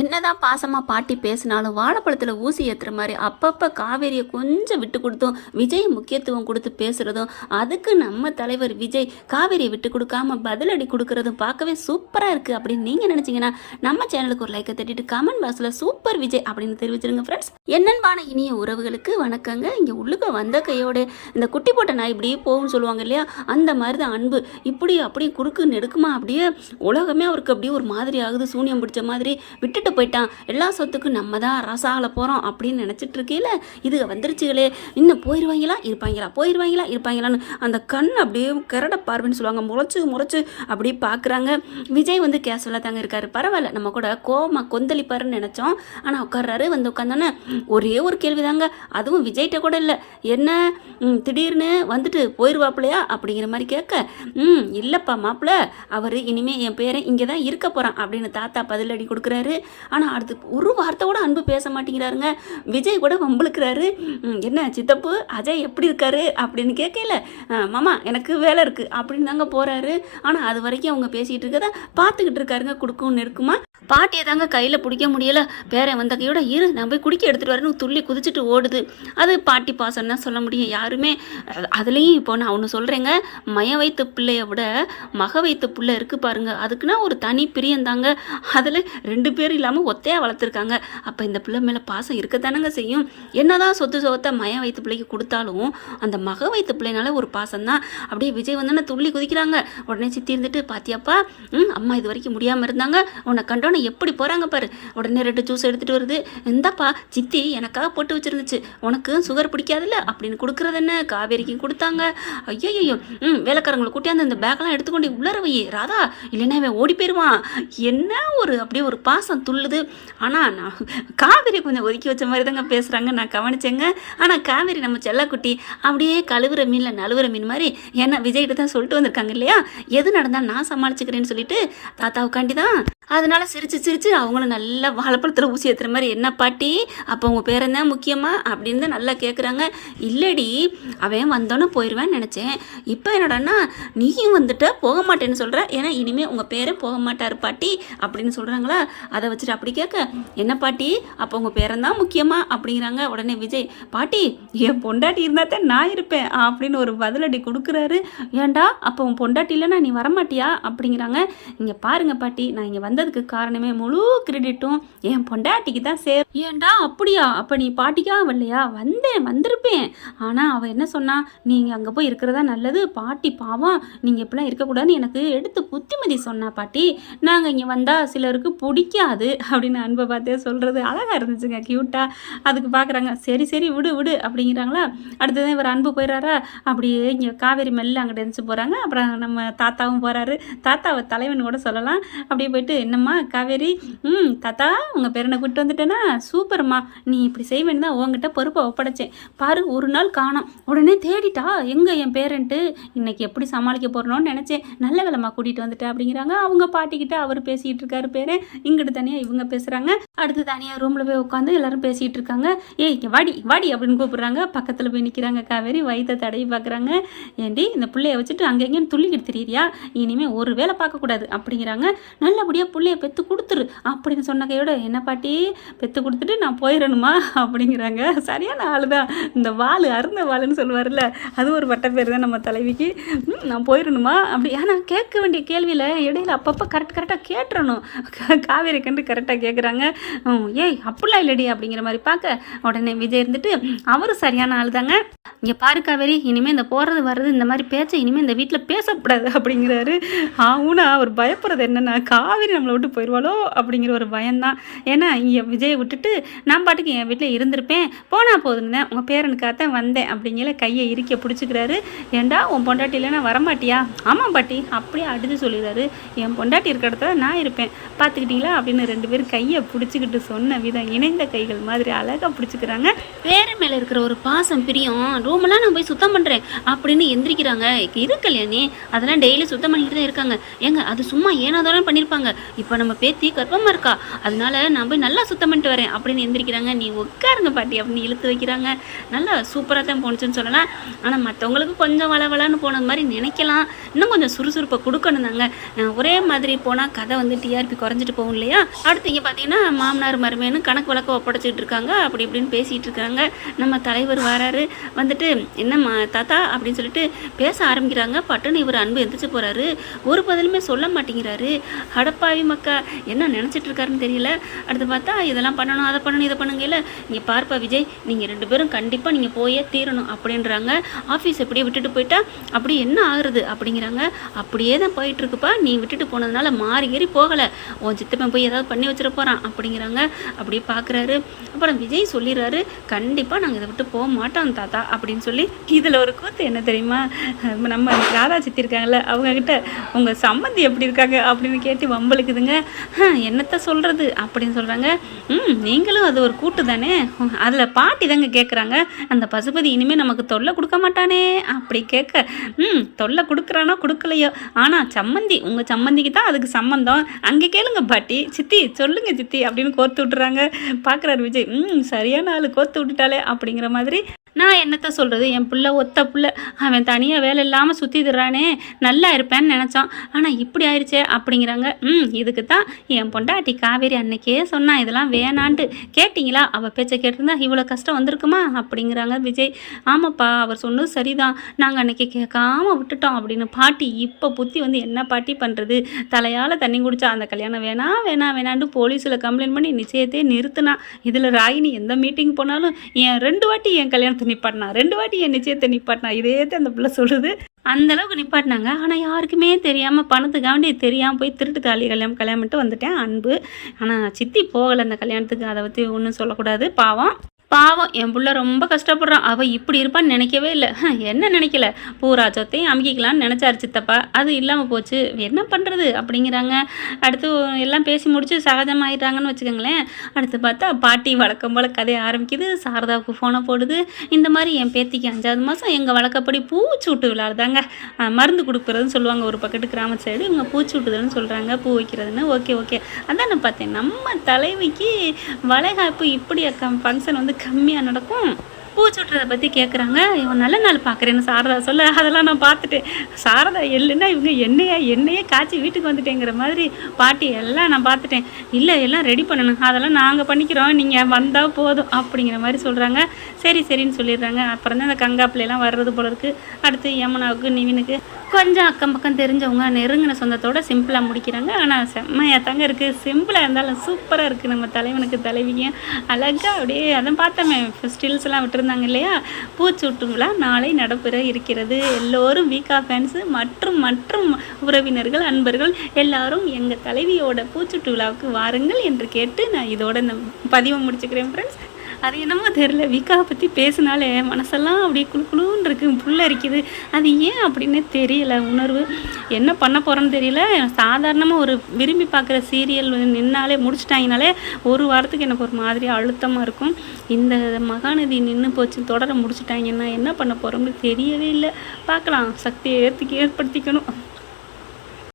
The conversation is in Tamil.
என்னதான் பாசமா பாட்டி பேசினாலும் வாழைப்பழத்துல ஊசி ஏத்துற மாதிரி அப்பப்ப காவேரியை கொஞ்சம் விட்டு கொடுத்தும் விஜய் முக்கியத்துவம் கொடுத்து பேசுறதும், அதுக்கு நம்ம தலைவர் விஜய் காவேரியை விட்டு கொடுக்காம பதிலடி கொடுக்கறதும் பார்க்கவே சூப்பரா இருக்கு அப்படின்னு நீங்க நினைச்சீங்கன்னா நம்ம சேனலுக்கு ஒரு லைக்கை தட்டிட்டு கமெண்ட் பாக்ஸ்ல சூப்பர் விஜய் அப்படின்னு தெரிவிச்சிருங்க ஃப்ரெண்ட்ஸ். என்னன்பான இனிய உறவுகளுக்கு வணக்கங்க. இங்க உள்ளுக்க வந்த கையோட இந்த குட்டி போட்ட நாய் இப்படியே போகும்னு சொல்லுவாங்க இல்லையா, அந்த மாதிரி தான் அன்பு. இப்படி அப்படியே குறுக்கு நெடுக்குமா அப்படியே உலகமே அவருக்கு அப்படியே ஒரு மாதிரி ஆகுது, சூனியம் பிடிச்ச மாதிரி விட்டுட்டு போயிட்டான். எல்லா சொத்துக்கும் நம்ம தான் ரசாகல போகிறோம் அப்படின்னு நினச்சிட்டு இருக்கையில இது வந்துருச்சுகளே, இன்னும் போயிடுவாங்களா இருப்பாங்களா, போயிடுவாங்களா இருப்பாங்களான்னு அந்த கண் அப்படியே கரட பார்வைன்னு சொல்லுவாங்க, முறைச்சு முறைச்சு அப்படியே பார்க்குறாங்க. விஜய் வந்து கேஷுவலாக தாங்க இருக்காரு, பரவாயில்ல, நம்ம கூட கோமா கொந்தளிப்பாருன்னு நினச்சோம். ஆனால் உட்கார்றாரு, வந்து உட்காந்தோன்னே ஒரே ஒரு கேள்வி தாங்க, அதுவும் விஜய்கிட்ட கூட இல்லை, என்ன திடீர்னு வந்துட்டு போயிடுவாப்பிலையா அப்படிங்கிற மாதிரி கேட்க, இல்லைப்பா மாப்பிள்ள, அவர் இனிமேல் என் பேரை இங்கே தான் இருக்க போகிறான் அப்படின்னு தாத்தா பதிலடி கொடுக்குறாரு. ஆனால் அடுத்து ஒரு வார்த்தை கூட அன்பு பேச மாட்டேங்கிறாருங்க. விஜய் கூட வம்பளுக்கிறாரு, என்ன சித்தப்பு அஜய் எப்படி இருக்காரு அப்படின்னு கேட்கல, மாமா எனக்கு வேலை இருக்குது அப்படின்னு தாங்க போகிறாரு. ஆனால் அது வரைக்கும் அவங்க பேசிகிட்டு இருக்கதை பார்த்துக்கிட்டு இருக்காருங்க. குடுக்கும் நெருக்குமா பாட்டியை தாங்க கையில் பிடிக்க முடியலை. பேரன் வந்த கையோட இரு நான் போய் குடிக்க எடுத்துகிட்டு வரேன்னு துள்ளி குதிச்சுட்டு ஓடுது. அது பாட்டி பாசம் தான் சொல்ல முடியும். யாருமே அதுலேயும் இப்போ நான் ஒன்று சொல்கிறேங்க, மய வைத்த பிள்ளைய விட மக வைத்த பிள்ளை இருக்குது பாருங்க, அதுக்குன்னா ஒரு தனி பிரியந்தாங்க. அதில் 2 பேர் இல்லாமல் ஒத்தையாக வளர்த்துருக்காங்க. அப்போ இந்த பிள்ளை மேலே பாசம் இருக்கத்தானங்க செய்யும். என்னதான் சொத்து சொத்தை மய வைத்த பிள்ளைக்கு கொடுத்தாலும் அந்த மக வைத்த பிள்ளைனால ஒரு பாசம் தான். அப்படியே விஜய் வந்தோன்னே துள்ளி குதிக்கிறாங்க. உடனே சித்தி இருந்துட்டு, பாத்தியாப்பா அம்மா இது வரைக்கும் முடியாமல் இருந்தாங்க, உன்னை கண்டோன்னு எப்படி போகிறாங்க பாரு. உடனே 2 ஜூஸ் எடுத்துகிட்டு வருது, இந்தாப்பா சித்தி எனக்காக போட்டு வச்சிருந்துச்சு, உனக்கு சுகர் பிடிக்காதுல்ல அப்படின்னு கொடுக்குறது என்ன, காவேரிக்கும் கொடுத்தாங்க. ஐயோ வேலைக்காரங்களை கூட்டியாந்து இந்த பேக்கெல்லாம் எடுத்துக்கொண்டு உள்ளர வை ராதா, இல்லைன்னா இவன் ஓடி போயிடுவான். என்ன ஒரு அப்படியே ஒரு பாசம் துள்ளுது. ஆனால் நான் காவேரி கொஞ்சம் ஒதுக்கி வச்ச மாதிரி தாங்க பேசுகிறாங்க, நான் கவனிச்சேங்க. ஆனால் காவேரி நம்ம செல்லக்குட்டி அப்படியே கழுவுற மீனில் நழுவுற மீன் மாதிரி, ஏன்னா விஜய்கிட்ட தான் சொல்லிட்டு வந்திருக்காங்க இல்லையா, எது நடந்தால் நான் சமாளிச்சுக்கிறேன்னு சொல்லிட்டு தாத்தாவுக்காண்டி தான். அதனால சிரிச்சு சிரிச்சு அவங்களும் நல்லா வாழைப்பழத்தில் ஊசி ஏற்றுற மாதிரி, என்ன பாட்டி அப்போ உங்கள் பேரன் தான் முக்கியமா அப்படின்னு தான் நல்லா கேட்குறாங்க. இல்லடி அவன் வந்தோன்னே போயிடுவேன்னு நினச்சேன், இப்போ என்னடான்னா நீயும் வந்துட்டு போக மாட்டேன்னு சொல்கிற, ஏன்னா இனிமேல் உங்கள் பேரே போக மாட்டார் பாட்டி அப்படின்னு சொல்கிறாங்களா. அதை வச்சுட்டு அப்படி கேட்க, என்ன பாட்டி அப்போ உங்கள் பேரன் தான் முக்கியமா அப்படிங்கிறாங்க. உடனே விஜய், பாட்டி என் பொண்டாட்டி இருந்தால் தான் நான் இருப்பேன் அப்படின்னு ஒரு பதிலடி கொடுக்குறாரு. ஏண்டா அப்போ உன் பொண்டாட்டி இல்லைன்னா நீ வரமாட்டியா அப்படிங்கிறாங்க. இங்கே பாருங்க பாட்டி, நான் இங்கே வந்ததுக்கு காரணமே முழு கிரெடிட்டும் என் பொண்டாட்டிக்கு தான் சேரும். ஏண்டா அப்படியா, அப்போ நீ பாட்டிக்காக வரலையா, வந்திருப்பேன். ஆனால் அவள் என்ன சொன்னா, நீங்கள் அங்கே போய் இருக்கிறதா நல்லது, பாட்டி பாவம் நீங்கள் இப்படிலாம் இருக்கக்கூடாதுன்னு எனக்கு எடுத்து புத்திமதி சொன்னா பாட்டி, நாங்கள் இங்கே வந்தால் சிலருக்கு பிடிக்காது அப்படின்னு அன்பை பார்த்தே சொல்கிறது அழகாக இருந்துச்சுங்க, க்யூட்டாக. அதுக்கு பார்க்குறாங்க, சரி சரி விடு விடு அப்படிங்கிறாங்களா. அடுத்ததான் இவர் அன்பு போயிடுறாரா, அப்படியே இங்கே காவேரி மெல்ல அங்கிட்ட இருந்துச்சு போகிறாங்க. அப்புறம் நம்ம தாத்தாவும் போகிறாரு, தாத்தாவை தலைவன் கூட சொல்லலாம். அப்படியே போயிட்டு, என்னம்மா காவேரி, தாத்தா உங்கள் பேரனை கூப்பிட்டு வந்துட்டேன்னா சூப்பர்மா, நீ இப்படி செய்வேன்னு தான் உங்ககிட்ட பொறுப்பை ஒப்படைச்சேன், பாரு ஒரு நாள் காணோம், உடனே தேடிட்டா எங்கே என் பேரன்ட்டு, இன்னைக்கு எப்படி சமாளிக்க போகிறோன்னு நினச்சேன், நல்ல வேலைம்மா கூட்டிகிட்டு வந்துட்டேன் அப்படிங்கிறாங்க. அவங்க பாட்டிக்கிட்ட அவர் பேசிகிட்டு இருக்காரு பேரன், இங்கிட்டு தனியாக இவங்க பேசுகிறாங்க. அடுத்து தனியாக ரூமில் போய் உட்காந்து எல்லாரும் பேசிகிட்டு இருக்காங்க. ஏய் வாடி வாடி அப்படின்னு கூப்பிட்றாங்க. பக்கத்தில் போய் நிற்கிறாங்க காவேரி, வயிற்றை தடவி பார்க்குறாங்க. ஏண்டி இந்த பிள்ளைய வச்சுட்டு அங்கே எங்கேயும் துள்ளிக்கிட்டு தெரியுறியா, இனிமேல் ஒரு வேலை பார்க்கக்கூடாது அப்படிங்கிறாங்க. நல்லபடியாக பிள்ளைய பெற்று கொடுத்துரு அப்படின்னு சொன்ன கையோட, என்ன பாட்டி பெற்று கொடுத்துட்டு நான் போயிடணுமா அப்படிங்கிறாங்க. சரியான ஆள் தான், இந்த வாள் அருந்த வாளுன்னு சொல்லுவார்ல, அது ஒரு பட்ட பேர் தான் நம்ம தலைவிக்கு. நான் போயிடணுமா அப்படி, ஆனால் கேட்க வேண்டிய கேள்வியில் இடையில அப்பப்போ கரெக்டாக கேட்டுறணும். காவேரி கண்டு கரெக்டாக கேட்குறாங்க. ஏய் அப்படிலாம் இல்லடி அப்படிங்கிற மாதிரி பார்க்க, உடனே விஜய் இருந்துட்டு, அவரும் சரியான ஆள் தாங்க, இங்கே பாரு காவேரி, இனிமேல் இந்த போகிறது வர்றது இந்த மாதிரி பேச்சை இனிமேல் இந்த வீட்டில் பேசக்கூடாது அப்படிங்கிறாரு. ஆவுனா அவர் பயப்படுறது என்னென்னா, காவேரி நம்மளை விட்டு போயிடுவாளோ அப்படிங்கிற ஒரு பயம்தான். ஏன்னா இங்கே விஜயை விட்டுட்டு நான் பாட்டுக்கு என் வீட்டில் இருந்திருப்பேன், போனால் போதுன்னு உங்கள் பேரனுக்காகத்தான் வந்தேன் அப்படிங்கிற கையை இறுக்க பிடிச்சிக்கிறாரு. ஏண்டா உன் பொண்டாட்டி இல்லைன்னா வரமாட்டியா, ஆமாம் பாட்டி அப்படியே அடித்து சொல்லிடுறாரு, என் பொண்டாட்டி இருக்கிற இடத்துல நான் இருப்பேன் பார்த்துக்கிட்டீங்களா அப்படின்னு 2 பேரும் கையை பிடிச்சிக்கிட்டு சொன்ன விதம் இணைந்த கைகள் மாதிரி அழகாக பிடிச்சிக்கிறாங்க. வேற மேலே இருக்கிற ஒரு பாசம் பிரியம், ரூமெல்லாம் நான் போய் சுத்தம் பண்ணுறேன் அப்படின்னு எந்திரிக்கிறாங்க. இரு கல்யாணி, அதெல்லாம் டெய்லி சுத்தம் பண்ணிக்கிட்டு தான் இருக்காங்க. ஏங்க அது சும்மா ஏனாதானே பண்ணியிருப்பாங்க, இப்போ நம்ம பேத்தி கர்ப்பமாக இருக்கா, அதனால நான் போய் நல்லா சுத்தம் பண்ணிட்டு வரேன் அப்படின்னு எந்திரிக்கிறாங்க. நீ உட்காருங்க பாட்டி அப்படின்னு இழுத்து வைக்கிறாங்க. நல்லா சூப்பராக தான் போணுச்சுன்னு சொல்லலாம். ஆனால் மற்றவங்களுக்கு கொஞ்சம் வளவலான்னு போனது மாதிரி நினைக்கலாம். இன்னும் கொஞ்சம் சுறுசுறுப்பை கொடுக்கணும் தாங்க. ஒரே மாதிரி போனால் கதை வந்து டிஆர்பி குறைஞ்சிட்டு போகும் இல்லையா. அடுத்து இங்கே பார்த்தீங்கன்னா மாமனார் மருமேனு கணக்கு வழக்க ஒப்படைச்சிட்டு இருக்காங்க. அப்படி இப்படின்னு பேசிகிட்டு இருக்காங்க. நம்ம தலைவர் வராரு. வந்துட்டு என்னம்மா தாத்தா அப்படின்னு சொல்லிட்டு பேச ஆரம்பிக்கிறாங்க. பட்டுன்னு இவர் அன்பு எந்திரிச்சு போகிறாரு. ஒரு பதிலுமே சொல்ல மாட்டேங்கிறாரு. அடப்பாவி மக்கா என்ன நினச்சிட்டு இருக்காருன்னு தெரியல. அடுத்து பார்த்தா இதெல்லாம் பண்ணணும், அதை பண்ணணும், இதை பண்ணுங்கல்ல. இங்கே பார்ப்பா விஜய், நீங்கள் 2 பேரும் கண்டிப்பாக நீங்கள் போயே தீரணும் அப்படின்றாங்க. ஆஃபீஸ் எப்படியே விட்டுட்டு போயிட்டா அப்படி என்ன ஆகுறது அப்படிங்கிறாங்க. அப்படியே தான் போயிட்டுருக்குப்பா, நீ விட்டுட்டு போனதுனால மாறி ஏறி போகலை, உன் சித்தப்பன் போய் ஏதாவது பண்ணி வச்சிட போகிறான் அப்படிங்கிறாங்க. அப்படியே பார்க்குறாரு. அப்புறம் விஜய் சொல்லிடுறாரு, கண்டிப்பாக நாங்கள் இதை விட்டு போக மாட்டோம் தாத்தா அப்படின்னு சொல்லி. இதில் ஒரு கூத்து என்ன தெரியுமா, நம்ம ராதா சித்தி இருக்காங்கல்ல, அவங்கக்கிட்ட உங்கள் சம்மந்தி எப்படி இருக்காங்க அப்படின்னு கேட்டு வம்பளுக்குதுங்க. என்னத்த சொல்கிறது அப்படின்னு சொல்கிறாங்க. நீங்களும் அது ஒரு கூட்டு தானே, அதில் பாட்டி தாங்க கேட்குறாங்க, அந்த பசுபதி இனிமேல் நமக்கு தொல்லை கொடுக்க மாட்டானே அப்படி கேட்க, தொல்லை கொடுக்குறானோ கொடுக்கலையோ, ஆனால் சம்மந்தி உங்கள் சம்மந்திக்கு தான் அதுக்கு சம்மந்தம், அங்கே கேளுங்க பாட்டி, சித்தி சொல்லுங்க சித்தி அப்படின்னு கோர்த்து விட்டுறாங்க. பார்க்குறாரு விஜய், சரியான ஆள் கோர்த்து விட்டுட்டாலே அப்படிங்கிற மாதிரி. நான் என்னத்த சொல்கிறது, என் பிள்ளை ஒத்த பிள்ளை, அவன் தனியாக வேலை இல்லாமல் சுற்றி தர்றானே, நல்லா இருப்பேன்னு நினச்சான், ஆனால் இப்படி ஆயிடுச்சே அப்படிங்கிறாங்க. இதுக்கு தான் என் பொண்டாட்டி காவேரி அன்னைக்கே சொன்னான் இதெல்லாம் வேணான்ட்டு, கேட்டிங்களா, அவள் பேச்சை கேட்டிருந்தா இவ்வளோ கஷ்டம் வந்திருக்குமா அப்படிங்கிறாங்க விஜய். ஆமாப்பா அவர் சொன்னது சரிதான், நாங்கள் அன்னைக்கு கேட்காம விட்டுட்டோம் அப்படின்னு. பாட்டி இப்போ புத்தி வந்து என்ன பாட்டி பண்ணுறது, தலையால் தண்ணி குடிச்சா அந்த கல்யாணம் வேணான்ட்டு போலீஸில் கம்ப்ளைண்ட் பண்ணி நிச்சயத்தையே நிறுத்தினா. இதில் ராகினி எந்த மீட்டிங் போனாலும் என் 2 வாட்டி என் கல்யாணத்தை நிப்பாட்டினா, 2 வாட்டி என் நிச்சயத்தை நிப்பாட்டினா, இதே தான் அந்த பிள்ளை சொல்லுது. அந்த அளவுக்கு நிப்பாட்டினாங்க. ஆனால் யாருக்குமே தெரியாமல் பணத்துக்காண்டி தெரியாமல் போய் திருட்டு தாலி கல்யாணம் பண்ணிட்டு வந்துட்டேன் அன்பு. ஆனால் சித்தி போகலை அந்த கல்யாணத்துக்கு, அதை பற்றி ஒன்றும் சொல்லக்கூடாது. பாவம் என் புள்ள ரொம்ப கஷ்டப்படுறான், அவள் இப்படி இருப்பான்னு நினைக்கவே இல்லை. என்ன நினைக்கல, பூரா சொத்தையும் அமுக்கிக்கலான்னு நினச்சாரு சித்தப்பா, அது இல்லாமல் போச்சு, என்ன பண்ணுறது அப்படிங்கிறாங்க. அடுத்து எல்லாம் பேசி முடிச்சு சகஜமாயிட்டாங்கன்னு வச்சுக்கோங்களேன். அடுத்து பார்த்தா பாட்டி வழக்கம் போல் கதையை ஆரம்பிக்குது. சாரதாவுக்கு ஃபோனை போடுது. இந்த மாதிரி என் பேத்திக்கு 5வது மாதம் எங்கள் வழக்கப்படி பூச்சூட்டு விழாதாங்க, மருந்து கொடுக்குறதுன்னு சொல்லுவாங்க ஒரு பக்கத்து கிராமத்து சைடு, இவங்க பூச்சூட்டுதல்னு சொல்கிறாங்க, பூ வைக்கிறதுன்னு. ஓகே அதான் நான் பார்த்தேன், நம்ம தலைவிக்கு வளைகாப்பு இப்படி ஃபங்க்ஷன் வந்து கம்மியாக நடக்கும். பூச்சுட்டுறதை பற்றி கேட்குறாங்க. இவன் நல்ல நாள் பார்க்குறேன்னு சாரதா சொல்ல, அதெல்லாம் நான் பார்த்துட்டேன். சாரதா இல்லைன்னா இவங்க என்னையே காய்ச்சி வீட்டுக்கு வந்துட்டேங்கிற மாதிரி. பாட்டி எல்லாம் நான் பார்த்துட்டேன், இல்லை எல்லாம் ரெடி பண்ணணும், அதெல்லாம் நாங்கள் பண்ணிக்கிறோம், நீங்கள் வந்தால் போதும் அப்படிங்கிற மாதிரி சொல்கிறாங்க. சரின்னு சொல்லிடுறாங்க. அப்புறம் தான் இந்த கங்காப்பிள்ளைலாம் வர்றது போல இருக்குது. அடுத்து யமுனாவுக்கு நிவினுக்கு கொஞ்சம் அக்கம் பக்கம் தெரிஞ்சவங்க நெருங்கின சொந்தத்தோடு சிம்பிளாக முடிக்கிறாங்க. ஆனால் செம்மையாக தாங்க இருக்குது, சிம்பிளாக இருந்தாலும் சூப்பராக இருக்குது. நம்ம தலைவனுக்கு தலைவிங்க அழகாக அப்படியே அதான் பார்த்தோமே, ஸ்டில்ஸ்லாம் விட்டுருந்தாங்க இல்லையா. பூச்சூட்டு விழா நாளை நடைபெற இருக்கிறது. எல்லோரும் வீக்கா ஃபேன்ஸு மற்றும் உறவினர்கள் அன்பர்கள் எல்லாரும் எங்கள் தலைவியோட பூச்சூட்டு விழாவுக்கு வாருங்கள் என்று கேட்டு நான் இதோட இந்த பதிவை முடிச்சுக்கிறேன் ஃப்ரெண்ட்ஸ். அது என்னமோ தெரியல, விக்காவை பற்றி பேசினாலே மனசெல்லாம் அப்படியே குழுன்னு இருக்குது, புல்லரிக்குது. அது ஏன் அப்படின்னு தெரியல, உணர்வு என்ன பண்ண போகிறோன்னு தெரியல. சாதாரணமாக ஒரு விரும்பி பார்க்குற சீரியல் நின்னாலே முடிச்சிட்டாங்கனாலே ஒரு வாரத்துக்கு எனக்கு ஒரு மாதிரி அழுத்தமாக இருக்கும். இந்த மகாநதி நின்று போச்சு, தொடர முடிச்சிட்டாங்கன்னா என்ன பண்ண போகிறோம்னு தெரியவே இல்லை. பார்க்கலாம், சக்தியை ஏற்படுத்திக்கணும்.